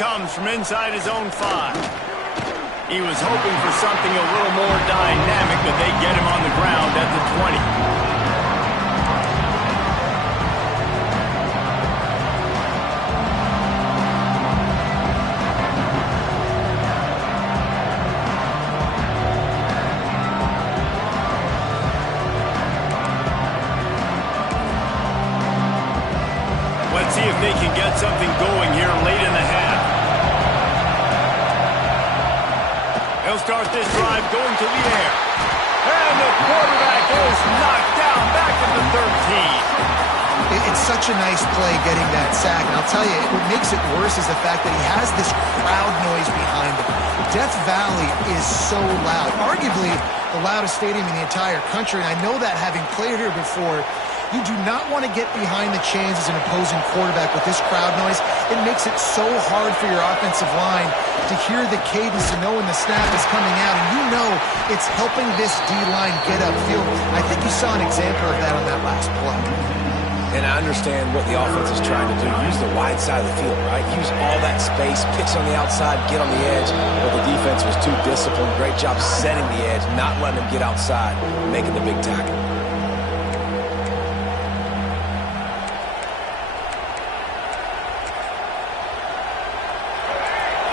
comes from inside his own 5. He was hoping for something a little more dynamic, but they get him on the ground at the 20. Let's see if they can get something going here late in the half. He'll start this drive going to the air. And the quarterback is knocked down back at the 13. It's such a nice play getting that sack. And I'll tell you, what makes it worse is the fact that he has this crowd noise behind him. Death Valley is so loud. Arguably the loudest stadium in the entire country. And I know that having played here before. You do not want to get behind the chains as an opposing quarterback with this crowd noise. It makes it so hard for your offensive line to hear the cadence and know when the snap is coming out. And you know it's helping this D-line get upfield. I think you saw an example of that on that last play. And I understand what the offense is trying to do. Use the wide side of the field, right? Use all that space, pitch on the outside, get on the edge. But the defense was too disciplined. Great job setting the edge, not letting them get outside, making the big tackle.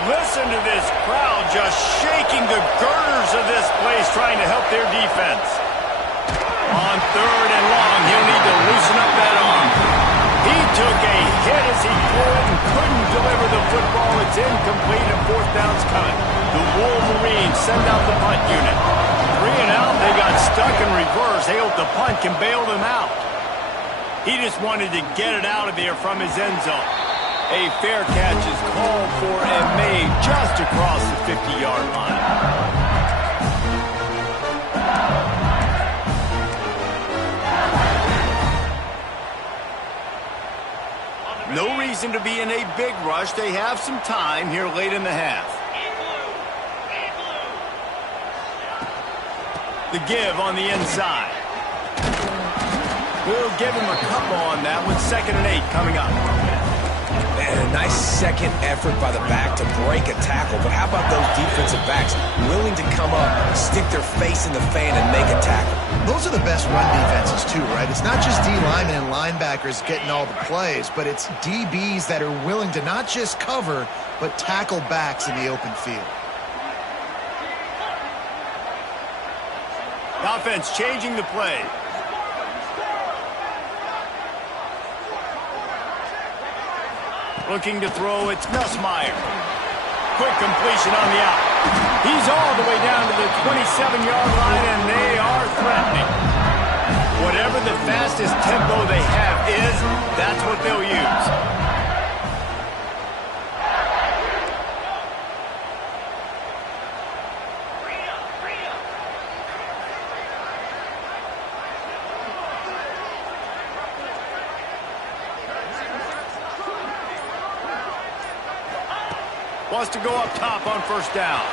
Listen to this crowd just shaking the girders of this place, trying to help their defense. On 3rd and long, he'll need to loosen up that arm. He took a hit as he threw it and couldn't deliver the football. It's incomplete and 4th down's coming. The Wolverines send out the punt unit. 3 and out, they got stuck in reverse. They hope the punt can bail them out. He just wanted to get it out of there from his end zone. A fair catch is called for and made just across the 50-yard line. No reason to be in a big rush. They have some time here late in the half. The give on the inside. We'll give him a couple on that one. 2nd and 8 coming up. And a nice second effort by the back to break a tackle. But how about those defensive backs willing to come up, stick their face in the fan, and make a tackle? Those are the best run defenses, too, right? It's not just D linemen and linebackers getting all the plays, but it's DBs that are willing to not just cover, but tackle backs in the open field. The offense changing the play. Looking to throw, it's Nussmeier. Quick completion on the out. He's all the way down to the 27-yard line, and they are threatening. Whatever the fastest tempo they have is, that's what they'll use. Wants to go up top on 1st down.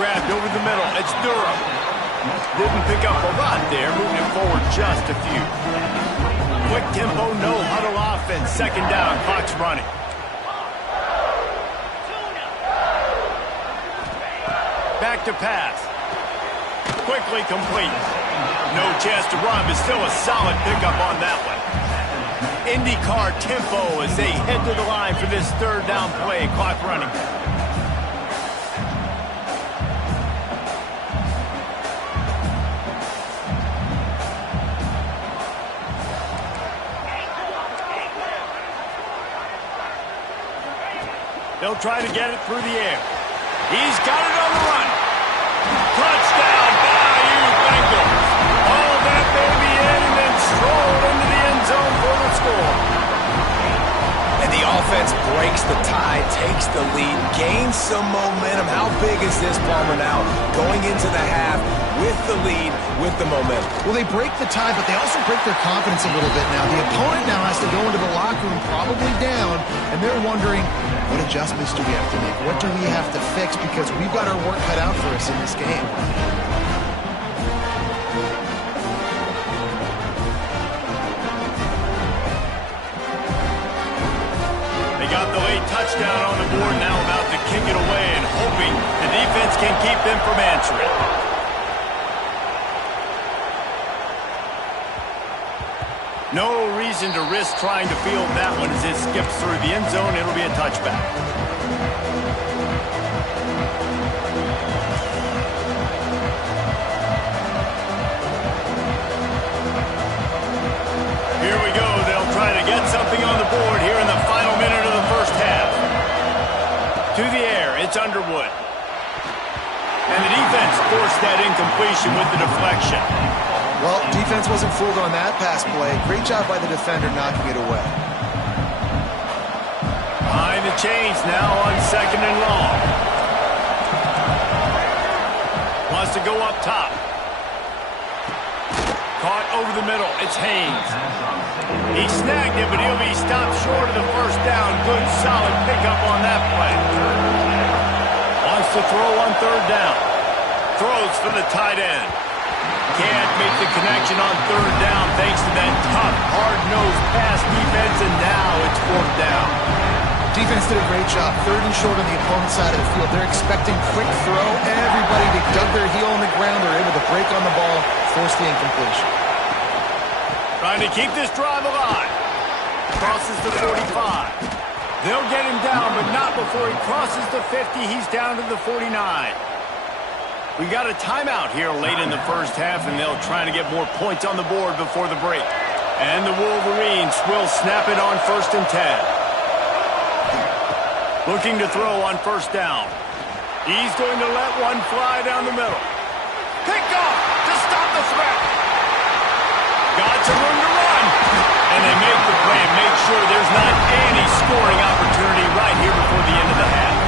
Grabbed over the middle. It's Durham. Didn't pick up a lot there. Moving it forward just a few. Quick tempo, no huddle offense. 2nd down. Clock's running. Back to pass. Quickly complete. No chance to run, but still a solid pickup on that one. IndyCar tempo as they head to the line for this 3rd down play. Clock running. They'll try to get it through the air. He's got it on the run. Touchdown, Bayou Bengals. All that baby in and then strolled into the end zone for the score. And the offense breaks the tie, takes the lead, gains some momentum. How big is this, Palmer, now going into the half with the lead, with the momentum? Well, they break the tie, but they also break their confidence a little bit now. The opponent now has to go into the locker room probably down, and they're wondering, what adjustments do we have to make? What do we have to fix? Because we've got our work cut out for us in this game. They got the late touchdown on the board now. moving. The defense can keep them from answering. No reason to risk trying to field that one as it skips through the end zone. It'll be a touchback. Here we go. They'll try to get something on the board here in the final minute of the first half. To the air, it's Underwood. And the defense forced that incompletion with the deflection. Well, defense wasn't fooled on that pass play. Great job by the defender knocking it away. Behind the chains now on 2nd and long. Wants to go up top. Caught over the middle. It's Haynes. He snagged it, but he'll be stopped short of the first down. Good, solid pickup on that play. Wants to throw on 3rd down. Throws for the tight end. Can't make the connection on 3rd down thanks to that tough, hard-nosed pass defense, and now it's 4th down. Defense did a great job. 3rd and short on the opponent's side of the field. They're expecting quick throw. Everybody, they dug their heel on the ground. They're able to break on the ball, force the incompletion. Trying to keep this drive alive. Crosses the 45. They'll get him down, but not before he crosses the 50. He's down to the 49. We got a timeout here late in the first half, and they'll try to get more points on the board before the break. And the Wolverines will snap it on 1st and 10. Looking to throw on 1st down. He's going to let one fly down the middle. Picked off to stop the threat. Got some room to run. And they make the play and make sure there's not any scoring opportunity right here before the end of the half.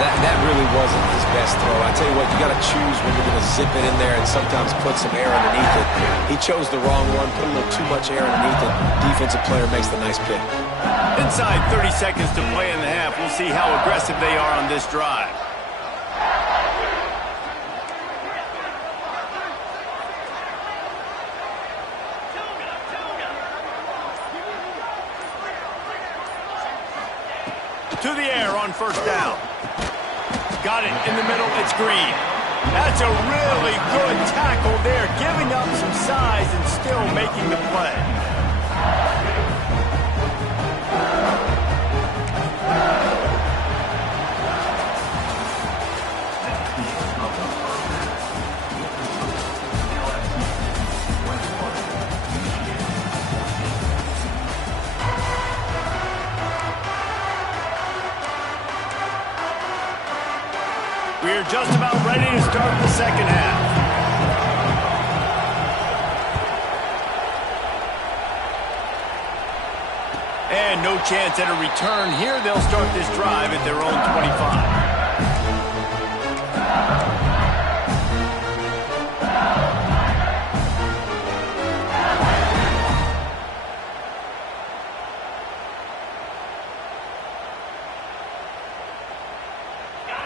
That really wasn't his best throw. I tell you what, you got to choose when you're going to zip it in there and sometimes put some air underneath it. He chose the wrong one, put a little too much air underneath it. Defensive player makes the nice pick. Inside 30 seconds to play in the half. We'll see how aggressive they are on this drive. To the air on 1st down. Got it in the middle. It's Green. That's a really good tackle there, giving up some size and still making the play. We're just about ready to start the second half. And no chance at a return here. They'll start this drive at their own 25.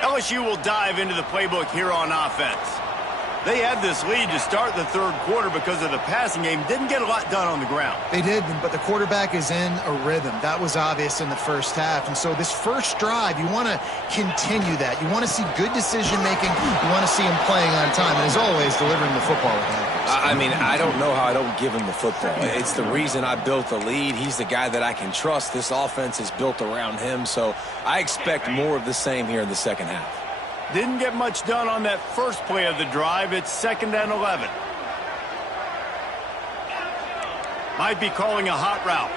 LSU will dive into the playbook here on offense. They had this lead to start the 3rd quarter because of the passing game. Didn't get a lot done on the ground. They did, but the quarterback is in a rhythm. That was obvious in the first half. And so this first drive, you want to continue that. You want to see good decision-making. You want to see him playing on time. And as always, delivering the football with accuracy. I mean, I don't know how I don't give him the football. It's the reason I built the lead. He's the guy that I can trust. This offense is built around him. So I expect more of the same here in the second half. Didn't get much done on that first play of the drive. It's 2nd and 11. Might be calling a hot route.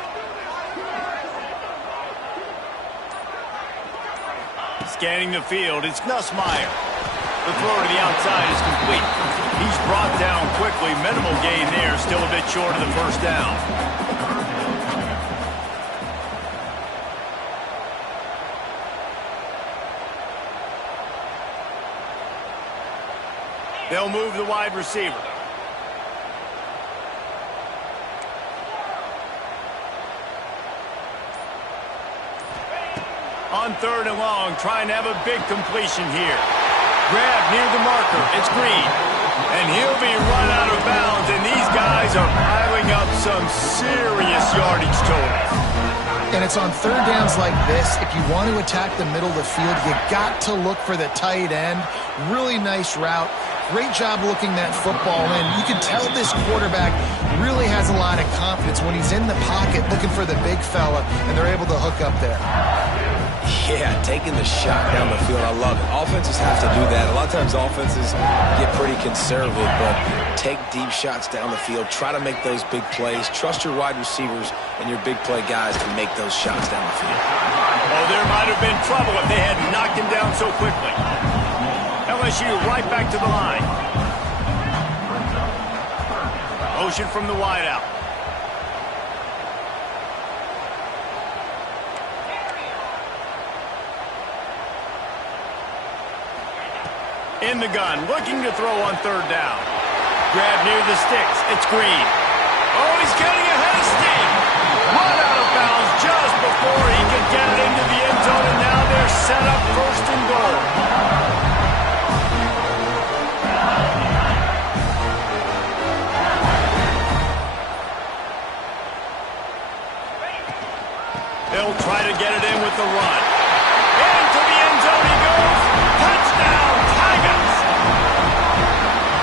Scanning the field, it's Nussmeier. The throw to the outside is complete. He's brought down quickly. Minimal gain there, still a bit short of the first down. They'll move the wide receiver. On 3rd and long, trying to have a big completion here. Grab near the marker. It's Green. And he'll be run out of bounds, and these guys are piling up some serious yardage totals. And it's on third downs like this, if you want to attack the middle of the field, you got to look for the tight end. Really nice route. Great job looking that football in. You can tell this quarterback really has a lot of confidence when he's in the pocket looking for the big fella, and they're able to hook up there. Yeah, taking the shot down the field, I love it. Offenses have to do that. A lot of times offenses get pretty conservative, but take deep shots down the field. Try to make those big plays. Trust your wide receivers and your big play guys to make those shots down the field. Oh, there might have been trouble if they had knocked him down so quickly. LSU right back to the line. Motion from the wideout. In the gun, looking to throw on third down. Grab near the sticks. It's Green. Oh, he's getting ahead of steam. Run out of bounds just before he can get it into the end zone, and now they're set up first and goal. They'll try to get it in with the run. Into the end zone he goes. Touchdown, Tigers!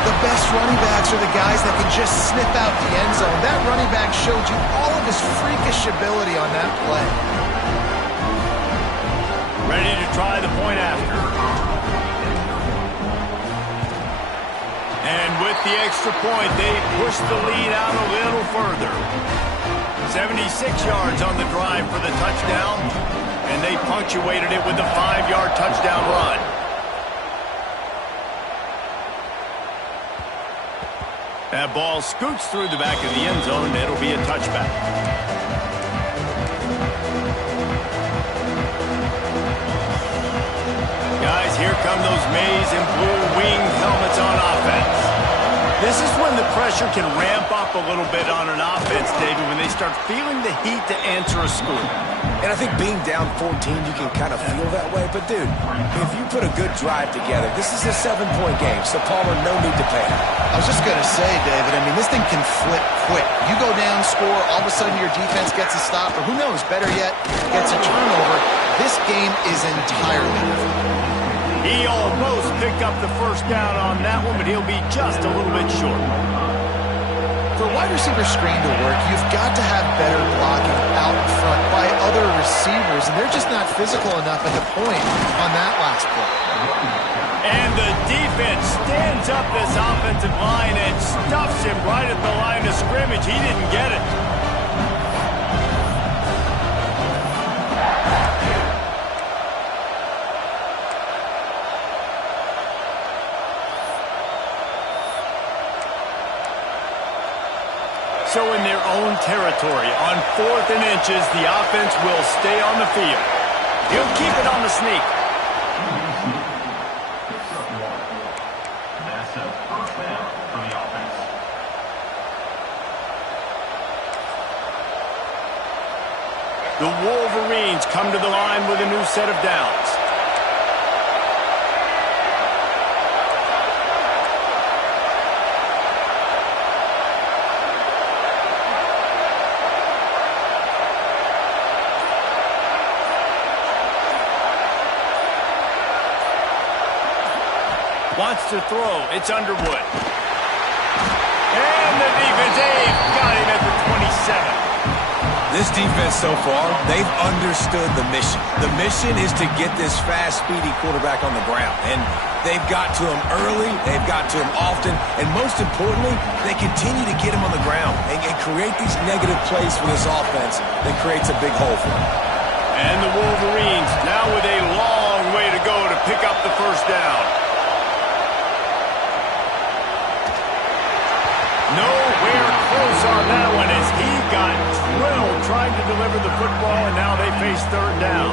The best running backs are the guys that can just snip out the end zone. That running back showed you all of his freakish ability on that play. Ready to try the point after. And with the extra point, they push the lead out a little further. 76 yards on the drive for the touchdown, and they punctuated it with a 5-yard touchdown run. That ball scoots through the back of the end zone, and it'll be a touchback. Guys, here come those maize and blue winged helmets on offense. This is when the pressure can ramp up a little bit on an offense, David, when they start feeling the heat to answer a score. And I think being down 14, you can kind of feel that way. But, dude, if you put a good drive together, this is a 7-point game, so Palmer, no need to panic. I was just going to say, David, I mean, this thing can flip quick. You go down, score, all of a sudden your defense gets a stop, or who knows, better yet, gets a turnover. This game is entirely different. He almost picked up the first down on that one, but he'll be just a little bit short. For a wide receiver screen to work, you've got to have better blocking out in front by other receivers, and they're just not physical enough at the point on that last play. And the defense stands up this offensive line and stuffs him right at the line of scrimmage. He didn't get it. So in their own territory, on 4th and inches, the offense will stay on the field. He'll keep it on the sneak. The Wolverines come to the line with a new set of downs. Wants to throw. It's Underwood. And the defense, they've got him at the 27. This defense so far, they've understood the mission. The mission is to get this fast, speedy quarterback on the ground. And they've got to him early, they've got to him often, and most importantly, they continue to get him on the ground and create these negative plays for this offense that creates a big hole for them. And the Wolverines now with a long way to go to pick up the first down. Nowhere close on that one as he got drilled trying to deliver the football, and now they face third down.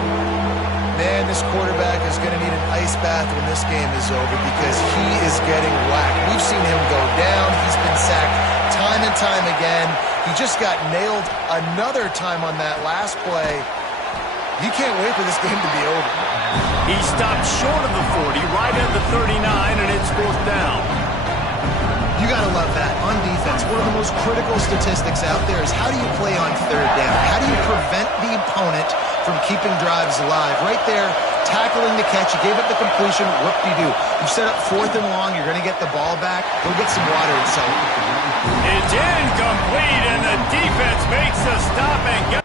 Man, this quarterback is going to need an ice bath when this game is over because he is getting whacked. We've seen him go down. He's been sacked time and time again. He just got nailed another time on that last play. You can't wait for this game to be over. He stopped short of the 40, right at the 39, and it's 4th down. You got to love that. On defense, one of the most critical statistics out there is how do you play on third down? How do you prevent the opponent from keeping drives alive. Right there, tackling the catch. You gave up the completion. Whoop-de-doo. You set up 4th and long. You're going to get the ball back. Go get some water and sell it. It's incomplete, and the defense makes a stop and